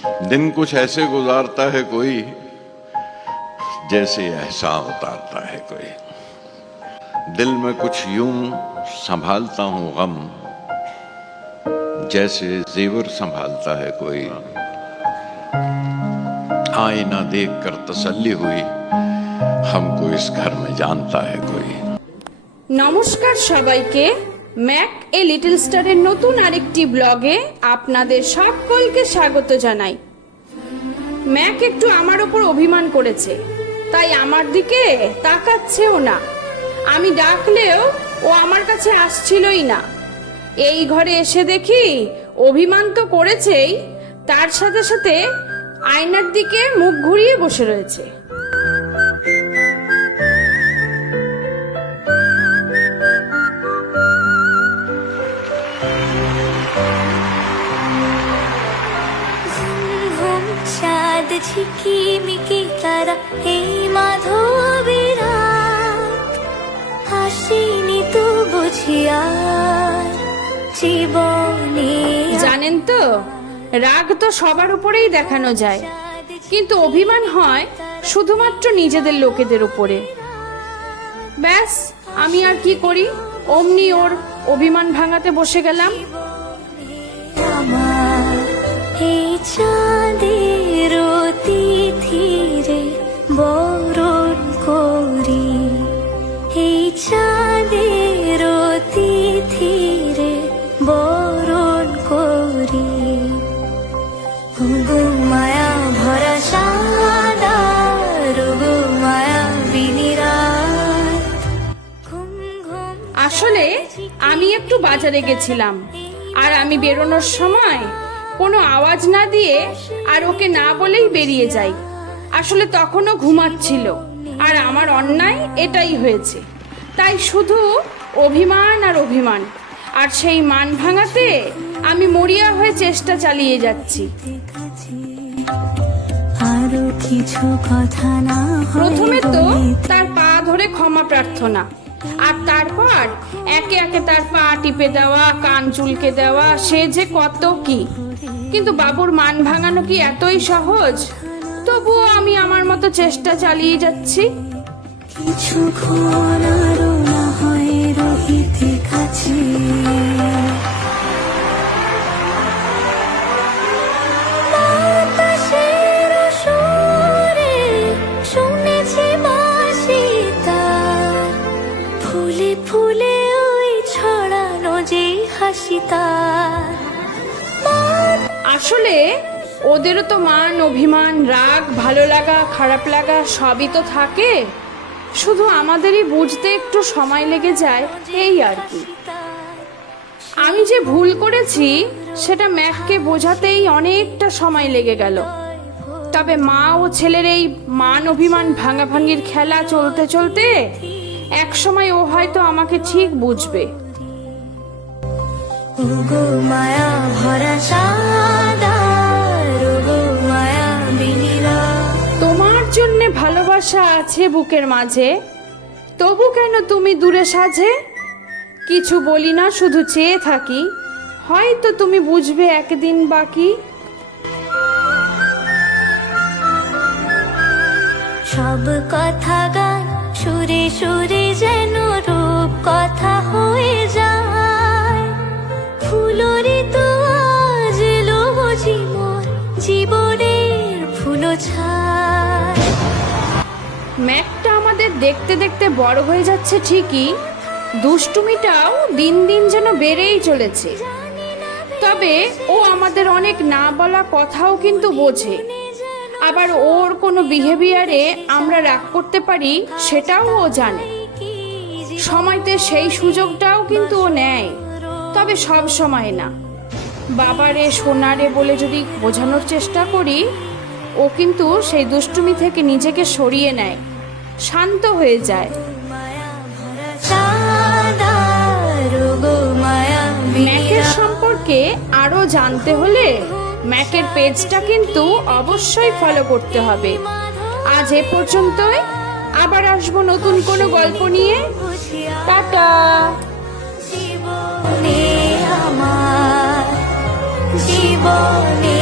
दिन कुछ ऐसे गुजारता है कोई जैसे एहसान उतारता है कोई। दिल में कुछ यूं संभालता हूं गम जैसे जेवर संभालता है कोई। आईना देखकर तसल्ली हुई हमको इस घर में जानता है कोई। নমস্কার সবাইকে, ম্যাক এ লিটল স্টারের নতুন আরেকটি ব্লগে আপনাদের সকলকে স্বাগত জানাই। ম্যাক একটু আমার ওপর অভিমান করেছে, তাই আমার দিকে তাকাচ্ছেও না। আমি ডাকলেও ও আমার কাছে আসছিলই না। এই ঘরে এসে দেখি অভিমান তো করেছেই, তার সাথে সাথে আয়নার দিকে মুখ ঘুরিয়ে বসে রয়েছে। চাঁদ ঝিকিমিকি তারা এই মাধবীর হাসিনি তো বুঝিয়া জীবনে। জানেন তো, রাগ তো সবার উপরেই দেখানো যায়, কিন্তু অভিমান হয় শুধুমাত্র নিজেদের লোকেদের উপরে। ব্যাস, আমি আর কি করি, অমনি ওর অভিমান ভাঙাতে বসে গেলাম। আমার এই চাঁদের তিথিরে বরণ করি, এই চাঁদের তিথিরে বরণ করি। গো মায়া ভরা সাদা গো মায়া বিনিরাত। আসলে আমি একটু বাজারে গেছিলাম, আর আমি বেরোনোর সময় কোনো আওয়াজ না দিয়ে আর ওকে না বলেই বেরিয়ে যাই। আসলে তখনও ঘুমাচ্ছিল, আর আমার অন্যায় এটাই হয়েছে। তাই শুধু অভিমান আর অভিমান, আর সেই মান ভাঙাতে আমি মরিয়া হয়ে চেষ্টা চালিয়ে যাচ্ছি। আরো কিছু কথা না, প্রথমে তো তার পা ধরে ক্ষমা প্রার্থনা, আর তারপর একে একে তার পা টিপে দেওয়া, কান চুলকে দেওয়া, সে যে কত কি। কিন্তু বাবুর মান ভাঙানো কি এতই সহজ? তবুও আমি আমার মতো চেষ্টা চালিয়ে যাচ্ছি। কিছুক্ষণ আরো না হয় রহিতে কাছে, বাতাসের সুরে শুনেছি বাঁশি তার, ফুলে ফুলে ওই ছড়ানো যে হাসি তার। আসলে ওদেরও তো মান, অভিমান, রাগ, ভালো লাগা, খারাপ লাগা সবই তো থাকে। শুধু আমাদেরই বুঝতে একটু সময় লেগে যায়, এই আর কি। আমি যে ভুল করেছি সেটা ম্যাককে বোঝাতেই অনেকটা সময় লেগে গেল। তবে মা ও ছেলের এই মান অভিমান ভাঙাভাঙির খেলা চলতে চলতে এক সময় ও হয়তো আমাকে ঠিক বুঝবে। গো মায়া ভরা সাদা গো মায়া বিনিরা। তোমার জন্যে ভালোবাসা আছে বুকের মাঝে, তবু কেন তুমি দূরে সাজে? কিছু বলি না, শুধু চেয়ে থাকি, হয়তো তুমি বুঝবে একদিন বাকি। সব কথা গান সুরে সুরে যেন রূপ কথা হয়ে যায়। ফুলরি তো আজ এলো বুঝি মোর জীবনের ফুলো ছায়। ম্যাকটা আমাদের দেখতে দেখতে বড় হয়ে যাচ্ছে ঠিকই, দুষ্টুমিটাও দিন দিন যেন বেড়েই চলেছে। তবে ও আমাদের অনেক না বলা কথাও কিন্তু বোঝে। আবার ওর কোনো বিহেভিয়ারে আমরা রাগ করতে পারি সেটাও ও জানে। সময়তে সেই সুযোগটাও কিন্তু ও নেয়, তবে সব সময় না। বাবারে সোনারে বলে যদি বোঝানোর চেষ্টা করি, ও কিন্তু সেই দুষ্টুমি থেকে নিজেকে সরিয়ে নেয়, শান্ত হয়ে যায়। ম্যাকের সম্পর্কে আরো জানতে হলে ম্যাকের পেজটা কিন্তু অবশ্যই ফলো করতে হবে। আজ এ পর্যন্তই, আবার আসবো নতুন কোনো গল্প নিয়ে। টাটা। জীবনে আমার জীবনে